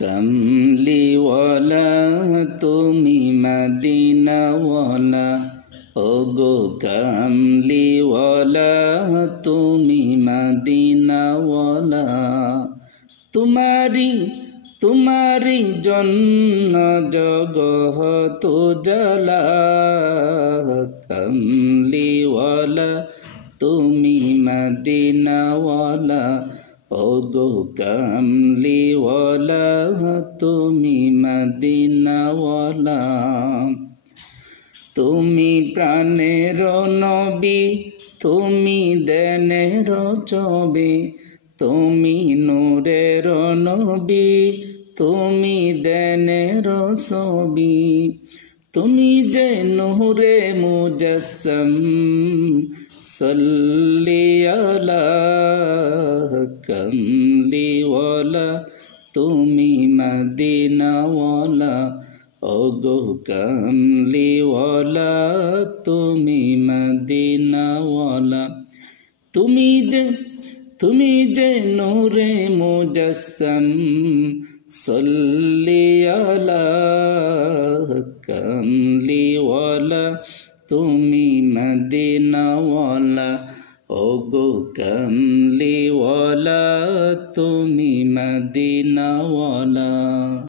কামলিওয়ালা তুমি মদিনাওয়ালা, ওগো কামলিওয়ালা তুমি মদিনাওয়ালা। তোমারি জন্য জগত জ্বালা, কামলিওয়ালা তুমি মদিনাওয়ালা, ওগো কামলিওয়ালা তুমি মদিনাওয়ালা। তুমি প্রাণের নবী, তুমি দেনের ছবি, তুমি নূরের নবী, তুমি দেনের ছবি। তুমি যে নূরে মুজাসসাম, সাল্লি আলা কামলিওয়ালা তুমি মদিনাওয়ালা, ওগো কামলিওয়ালা তুমি মদিনাওয়ালা। তুমি যে নূরে মুজাসসাম, সাল্লি আলা কামলিওয়ালা তুমি মদিনাওয়ালা, ওগো কামলিওয়ালা তুমি মদিনাওয়ালা।